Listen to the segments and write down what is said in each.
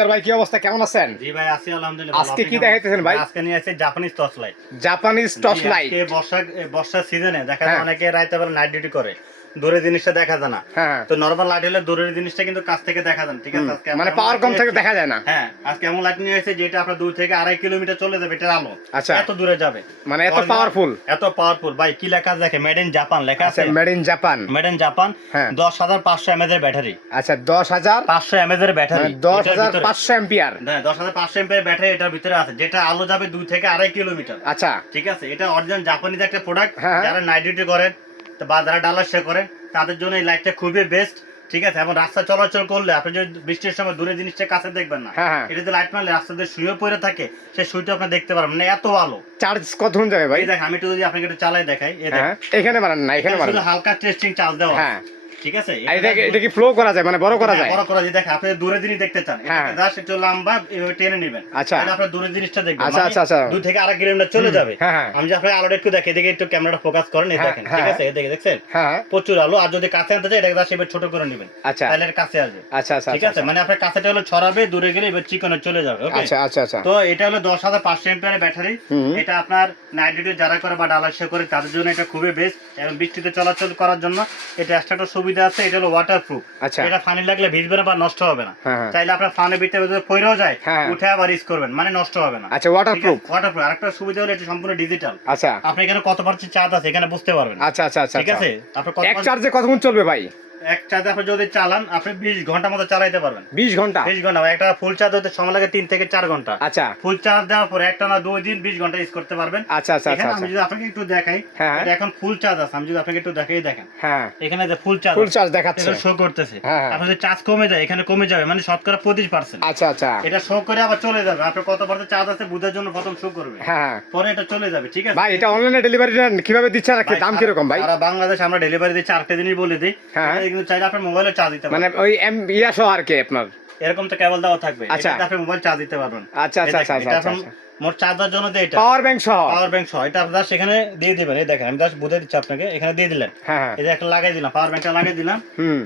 আক্তার ভাই কি অবস্থা? কেমন আছেন? জি ভাই আছি আলহামদুলিল্লাহ আজকে কি দেখাইতেছেন ভাই? আজকে নিয়ে আছে Japanese torch light Japanese torch light বর্ষা বর্ষার সিজনে দেখা যায় হ্যাঁ। অনেকে রাইতে বেলা নাইট ডিউটি করে। দূরের জিনিসটা দেখা যায় না। হ্যাঁ। তো নরমাল লাইট হলে দূরের জিনিসটা কিন্তু কাছ থেকে দেখা যায় ঠিক আছে? আজকে মানে পাওয়ার কম থেকে দেখা যায় না। হ্যাঁ আজকে এমন লাইট নিয়ে এসেছে যেটা আপনার দুই থেকে আড়াই কিলোমিটার চলে যাবে এটার আলো। আচ্ছা। এত দূরে যাবে। মানে এত পাওয়ারফুল এত পাওয়ারফুল ভাই কি লেখা আছে দেখে? মেড ইন জাপান লেখা আচ্ছা আছে। Made in Japan made in Japan. দশ হাজার পাঁচশো এমএজ এর ব্যাটারি। আচ্ছা দশ হাজার পাঁচশো এমএজ এর ব্যাটারি। মানে দশ হাজার পাঁচশো এম্পিয়ার হ্যাঁ দশ হাজার পাঁচশো এমপের ব্যাটারি এটার ভিতরে আছে যেটা আলো যাবে দুই থেকে আড়াই কিলোমিটার। আচ্ছা। ঠিক আছে? এটা অরিজিনাল জাপানিজ একটা প্রোডাক্ট হ্যাঁ। যারা নাইট ডিউটি করেন তো বা যারা ডালার সে করেন তাদের জন্য এই লাইটটা খুবই বেস্ট ঠিক আছে? এবং রাস্তা চলাচল করলে আপনি যদি বৃষ্টির সময় দূরে জিনিসটা কাছে দেখবেন না হ্যাঁ, হ্যাঁ। এটা যদি লাইট মারলে রাস্তা যদি শুয়ে পড়ে থাকে সেই শুয়েটা আপনি দেখতে পারবেন না এত আলো। চার্জ কতক্ষণ যাবে ভাই? দেখেন দেখ আমি একটু যদি আপনাকে একটু চালাই দেখাই হ্যাঁ এখানে মারান না এখানে মারান শুধু হালকা টেস্টিং চার্জ দেওয়া হ্যাঁ। ঠিক আছে? এটা কি- ফ্লো করা যায়? মানে বড় করা যায়? বড় করা যায়। দেখেন আপনি দূরে জিনিস দেখতে চান। জাস্ট একটু লম্বা টেনে নেবেন। আচ্ছা। তাহলে আপনার দূরের জিনিসটা দেখবেন। আচ্ছা, আচ্ছা, আচ্ছা। দুই থেকে আড়াই কিলোমিটার চলে যাবে। আমি যে আপনার আলোটা একটু দেখে এদিকে একটু ক্যামেরাটা ফোকাস করেন এই দেখেন ঠিক। আছে? এই দেখে দেখছেন? প্রচুর আলো আর যদি কাছে আনতে চাই এটাকে জাস্ট এবার ছোট করে নেবেন। আচ্ছা। তাহলে কাছে আসবে। আচ্ছা আচ্ছা ঠিক আছে? মানে আপনার কাছেটা হলো ছড়াবে দূরে গেলে এবার চিকনে চলে যাবে ওকে আচ্ছা আচ্ছা আচ্ছা। তো এটা হলো দশ হাজার পাঁচশো এমপিয়ারের ব্যাটারি এটা আপনার নাইট ডিউটি যারা করে বা ডালার করে তাদের জন্য এটা খুবই বেস্ট এবং বৃষ্টিতে চলাচল করার জন্য এটা একটা সুবিধা আছে এটা হলো ওয়াটারপ্রুফ আচ্ছা। এটা ফানি লাগলে ভিজবে না বা নষ্ট হবে না। হ্যাঁ, হ্যাঁ। চাইলে আপনার ফানে ভিতরে ভিতরে পড়েও যায় হ্যাঁ। উঠে আবার ইউজ করবেন মানে নষ্ট হবে না। আচ্ছা ওয়াটারপ্রুফ ওয়াটারপ্রুফ আরেকটা সুবিধা হলো এটা সম্পূর্ণ ডিজিটাল আচ্ছা। আপনি এখানে কত পার্সেন্ট চার্জ আছে এখানে বুঝতে পারবেন। আচ্ছা আচ্ছা আচ্ছা ঠিক আচ্ছা। আছে? আপনার কত এক চার্জে কতক্ষণ চলবে ভাই? এক চার্জে আপনি যদি চালান আপনি বিশ ঘণ্টা মতো চালাইতে পারবেন। বিশ ঘণ্টা? বিশ ঘণ্টা একটা ফুল চার্জ হতে সময় লাগে তিন থেকে চার ঘণ্টা। আচ্ছা। ফুল চার্জ দেওয়ার পরে একটা না দুই দিন বিশ ঘণ্টা ইউজ করতে পারবেন। আচ্ছা আচ্ছা আচ্ছা আমি আচ্ছা। যদি আপনাকে একটু দেখাই হ্যাঁ। এটা এখন ফুল চার্জ আছে আমি যদি আপনাকে একটু দেখাই দেখেন। হ্যাঁ। এখানে যে ফুল চার্জ ফুল চার্জ দেখাচ্ছে। শো করতেছে। হ্যাঁ, হ্যাঁ। যদি চার্জ কমে যায় এখানে কমে যাবে মানে শতকরা পঁচিশ পার্সেন্ট আচ্ছা আচ্ছা। এটা শো করে আবার চলে যাবে। আপনার কত পার্সেন্ট চার্জ আছে বুঝার জন্য প্রথম শো করবে। হ্যাঁ পরে এটা চলে যাবে ঠিক আছে? ভাই এটা অনলাইনে ডেলিভারি কীভাবে দিচ্ছে দাম কীরকম ভাই? সারা বাংলাদেশ আমরা ডেলিভারি দিই চারটে দিনই বলে দিই। হ্যাঁ। কিন্তু চাইলে আপনার মোবাইলে চার্জ দিতে মানে ওই এম ইয়া সহ আর কি আপনার এরকম তো কেবল দেওয়া থাকবে আচ্ছা। আপনি মোবাইল চার্জ দিতে পারবেন আচ্ছা, আচ্ছা, আচ্ছা, আচ্ছা। মোট চার্জ দেওয়ার জন্য যে এটা। পাওয়ার ব্যাংক সহ। পাওয়ার ব্যাংক সহ। এটা আপনার সেখানে দিয়ে দিবেন। এই দেখেন আমি জাস্ট বুঝে দিচ্ছি আপনাকে। এখানে দিয়ে দিলেন। হ্যাঁ হ্যাঁ। এই লাগাই দিলাম পাওয়ার ব্যাংকটা লাগাই দিলাম।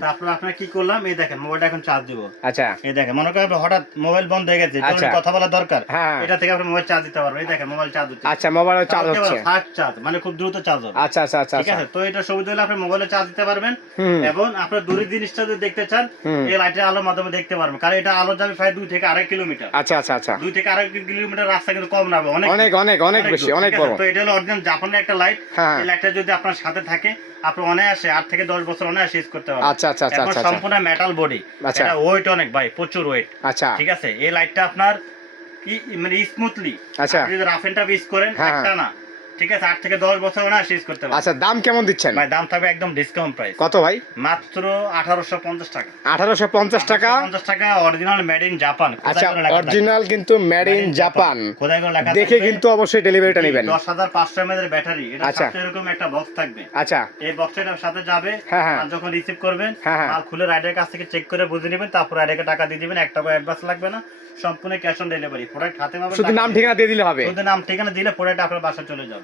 তারপর আপনার কি করলাম? এই দেখেন মোবাইলটা এখন চার্জ দিব। আচ্ছা। এই দেখেন মনে করেন হঠাৎ মোবাইল বন্ধ হয়ে গেছে আচ্ছা। কথা বলা দরকার। হ্যাঁ। এটা থেকে আপনি মোবাইল চার্জ দিতে পারবেন। এই দেখেন মোবাইল চার্জ হচ্ছে। আচ্ছা মোবাইল চার্জ হচ্ছে। ফাস্ট চার্জ মানে খুব দ্রুত চার্জ হবে। আচ্ছা আচ্ছা আচ্ছা ঠিক আচ্ছা। আছে তো এটা সুবিধা হলে আপনি মোবাইলে চার্জ দিতে পারবেন। এবং আপনার দূরের জিনিসটা যদি দেখতে চান এই লাইটের আলোর মাধ্যমে দেখতে পারবেন। কারণ এটা আলো যাবে প্রায় দুই থেকে আড়াই কিলোমিটার। আচ্ছা আচ্ছা আচ্ছা। দুই থেকে আড়াই কিলোমিটার রাস্তা কিন্তু কম না অনেক অনেক অনেক অনেক বেশি অনেক বড়। তো এটা হলো অরিজিনাল জাপানের একটা লাইট হ্যাঁ। এই লাইটটা যদি আপনার সাথে থাকে আপনি অনায়াসে আট থেকে দশ বছর অনায়াসে ইউজ করতে পারবেন। আচ্ছা, আচ্ছা, আচ্ছা। সম্পূর্ণ মেটাল বডি। এটা ওয়েট অনেক ভাই প্রচুর ওয়েট আচ্ছা। ঠিক আছে এই লাইটটা আপনার মানে স্মুথলি আচ্ছা। যদি রাফ এন্ড টাফ ইউজ করেন হ্যাঁ, একটা না। ঠিক আছে আট থেকে দশ বছর ইউজ করতে পারবেন আচ্ছা দাম কেমন দিচ্ছেন? ভাই দাম থাকবে একদম ডিসকাউন্ট প্রাইস কত ভাই? মাত্র আঠারোশো পঞ্চাশ টাকা। আঠারোশো পঞ্চাশ টাকা? পঞ্চাশ টাকা অরিজিনাল মেড ইন জাপান আচ্ছা অরিজিনাল কিন্তু মেড ইন জাপান করে লেখা দেখে কিন্তু অবশ্যই ডেলিভারিটা নেবেন। দশ হাজার পাঁচশো এমএল এর ব্যাটারি এটা আচ্ছা। সাথে এরকম একটা বক্স থাকবে। আচ্ছা। এই বক্সটার সাথে যাবে। হ্যাঁ, হ্যাঁ। আর যখন রিসিভ করবেন হ্যাঁ, হ্যাঁ। খুলে রাইডারের কাছ থেকে চেক করে বুঝে নেবেন তারপর রাইডারকে টাকা দিয়ে দিবেন। এক টাকা অ্যাডভান্স লাগবে না। সম্পূর্ণ ক্যাশ অন ডেলিভারি প্রোডাক্ট হাতে পাবেন শুধু নাম ঠিকানা দিয়ে দিলে হবে। শুধু নাম ঠিকানা দিলে প্রোডাক্ট আপনার বাসা চলে যাবে।